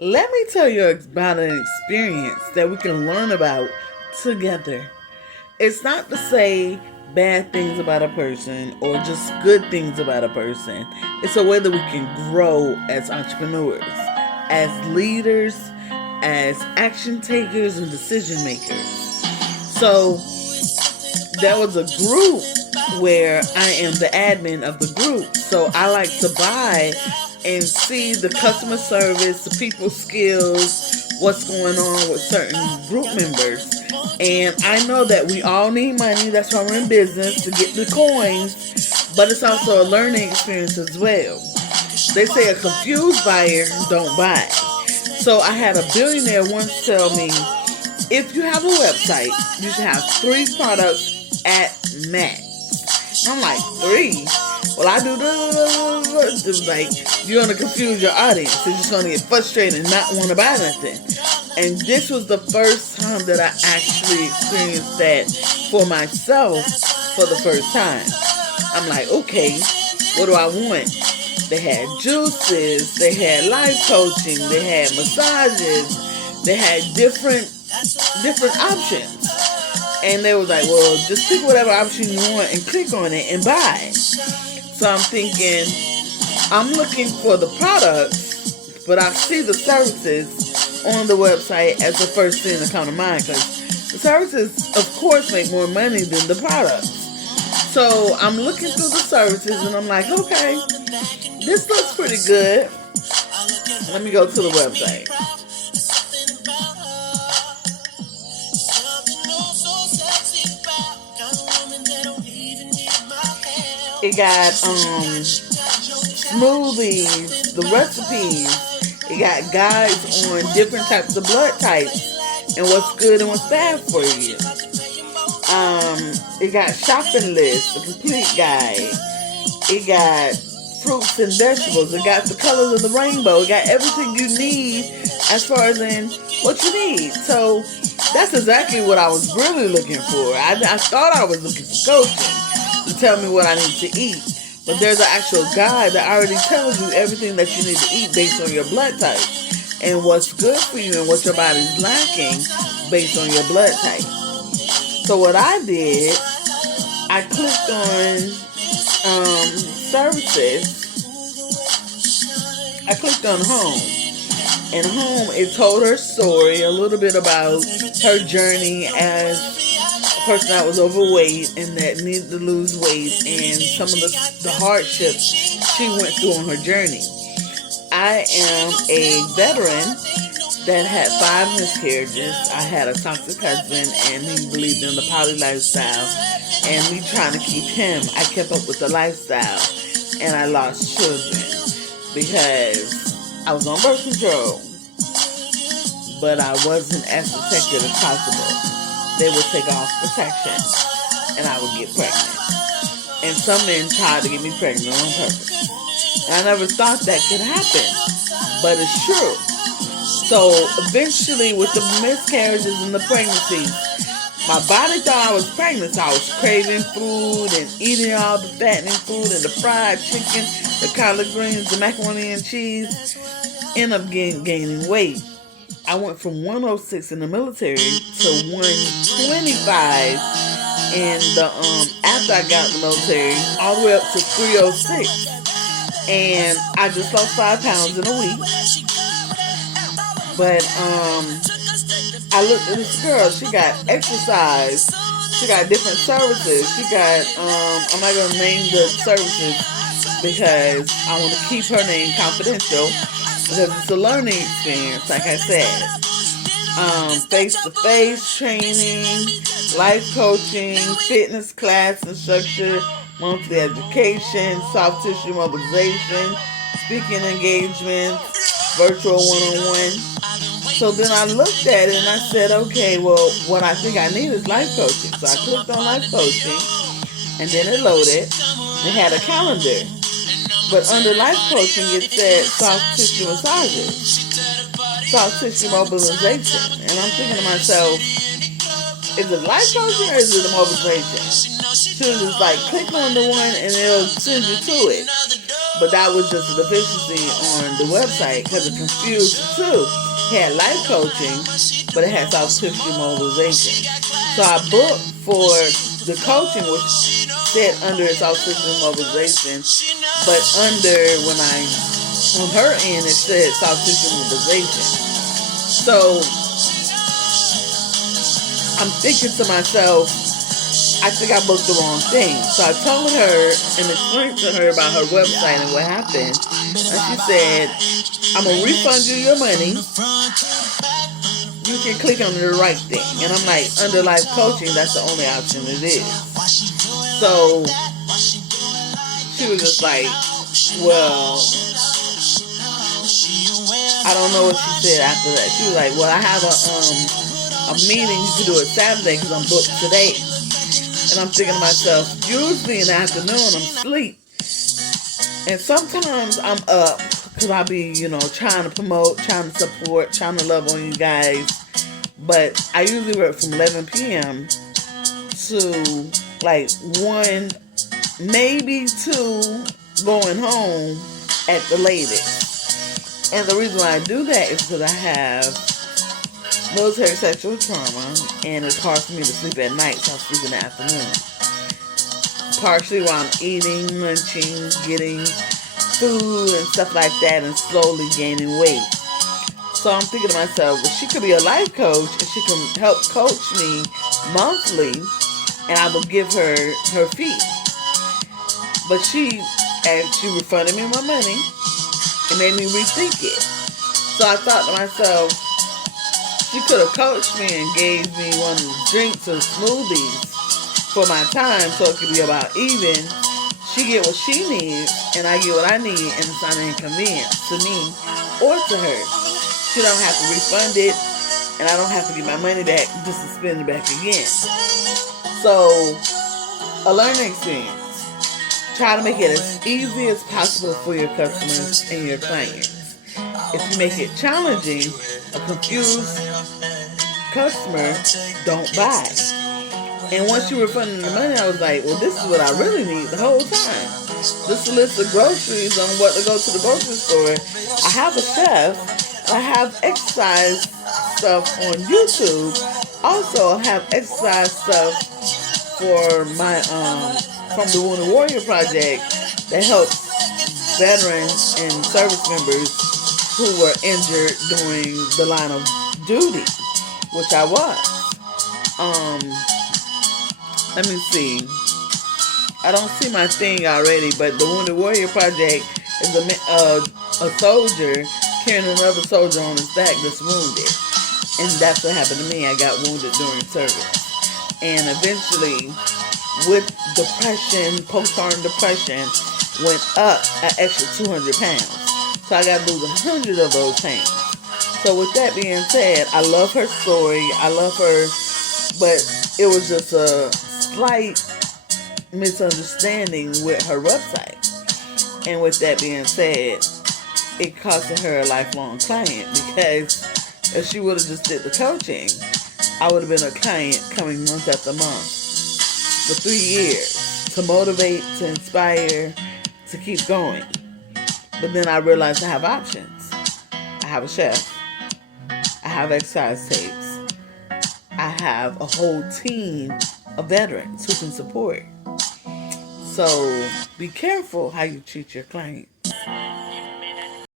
Let me tell you about an experience that we can learn about together. It's not to say bad things about a person or just good things about a person. It's a way that we can grow as entrepreneurs, as leaders, as action takers, and decision makers. So, there was a group where I am the admin of the group. So I like to buy and see the customer service, the people skills, what's going on with certain group members. And I know that we all need money. That's why we're in business, to get the coins. But it's also a learning experience as well. They say a confused buyer don't buy. So I had a billionaire once tell me, if you have a website, you should have 3 products at max. I'm like, 3? Well, I do this. Like, you're going to confuse your audience. They're just going to get frustrated and not want to buy nothing. And this was the first time that I actually experienced that for myself for the first time. I'm like, okay, what do I want? They had juices, they had life coaching, they had massages, they had different options. And they was like, well, just pick whatever option you want and click on it and buy. So I'm thinking, I'm looking for the products, but I see the services on the website as the first thing to come to mind, because the services, of course, make more money than the products. So I'm looking through the services and I'm like, okay, this looks pretty good. Let me go to the website. It got smoothies, the recipes. It got guides on different types of blood types and what's good and what's bad for you. It got shopping lists, a complete guide. It got fruits and vegetables. It got the colors of the rainbow. It got everything you need as far as in what you need. So that's exactly what I was really looking for. I thought I was looking for coaching to tell me what I need to eat. But there's an actual guide that already tells you everything that you need to eat based on your blood type and what's good for you and what your body's lacking based on your blood type. So what I did, I clicked on services. I clicked on home. And home, it told her story, a little bit about her journey as a person that was overweight and that needed to lose weight, and some of the hardships she went through on her journey. I am a veteran that had 5 miscarriages. I had a toxic husband, and he believed in the poly lifestyle. And me trying to keep him, I kept up with the lifestyle, and I lost children because I was on birth control, but I wasn't as protected as possible. They would take off protection, and I would get pregnant. And some men tried to get me pregnant on purpose. And I never thought that could happen, but it's true. So eventually, with the miscarriages and the pregnancies, my body thought I was pregnant, so I was craving food and eating all the fattening food and the fried chicken, the collard greens, the macaroni and cheese. Ended up gaining weight. I went from 106 in the military to 125 in the after I got in the military, all the way up to 306. And I just lost 5 pounds in a week. But I looked at this girl. She got exercise. She got different services. She got, I'm not going to name the services because I want to keep her name confidential because it's a learning experience, like I said. Face-to-face training, life coaching, fitness class instructor, monthly education, soft tissue mobilization, speaking engagements, virtual one-on-one. So then I looked at it and I said, okay, well, what I think I need is life coaching. So I clicked on life coaching, and then it loaded. It had a calendar. But under life coaching, it said soft tissue massages, soft tissue mobilization. And I'm thinking to myself, is it life coaching or is it a mobilization? She was just like, click on the one and it'll send you to it. But that was just a deficiency on the website because it confused the two. It had life coaching, but it had self-sufficient mobilization. So I booked for the coaching, which said under self-sufficient mobilization, but under when I on her end it said self-sufficient mobilization. So I'm thinking to myself, I think I booked the wrong thing. So I told her and explained to her about her website and what happened. And she said, I'm going to refund you your money. You can click on the right thing. And I'm like, under life coaching, that's the only option it is. So she was just like, well, I don't know what she said after that. She was like, well, I have a meeting. You can do it Saturday because I'm booked today. And I'm thinking to myself, usually in the afternoon I'm asleep. And sometimes I'm up because I'll be, trying to promote, trying to support, trying to love on you guys. But I usually work from 11 p.m. to like 1, maybe 2, going home at the latest. And the reason why I do that is because I have military sexual trauma, and it's hard for me to sleep at night, so I sleep in the afternoon. Partially while I'm eating, lunching, getting food and stuff like that, and slowly gaining weight. So I'm thinking to myself, well, she could be a life coach, and she can help coach me monthly, and I will give her her fee. But she refunded me my money and made me rethink it. So I thought to myself, she could have coached me and gave me one of the drinks or smoothies for my time so it could be about even. She get what she needs and I get what I need, and it's not an inconvenience to me or to her. She don't have to refund it, and I don't have to get my money back just to spend it back again. So, a learning experience. Try to make it as easy as possible for your customers and your clients. If you make it challenging, a confused customer don't buy. And once you refunded the money, I was like, well, this is what I really need the whole time. This list of groceries on what to go to the grocery store. I have a chef. I have exercise stuff on YouTube. Also, I have exercise stuff for my from the Wounded Warrior Project that helps veterans and service members who were injured during the line of duty, which I was. Let me see. I don't see my thing already, but the Wounded Warrior Project is a soldier carrying another soldier on his back that's wounded. And that's what happened to me. I got wounded during service. And eventually, with depression, postpartum depression, went up an extra 200 pounds. So I got to lose 100 of those pounds. So with that being said, I love her story. I love her, but it was just a slight misunderstanding with her website. And with that being said, it costed her a lifelong client, because if she would have just did the coaching, I would have been a client coming month after month for 3 years to motivate, to inspire, to keep going. But then I realized I have options. I have a chef. I have exercise tapes. I have a whole team of veterans who can support. So be careful how you treat your clients.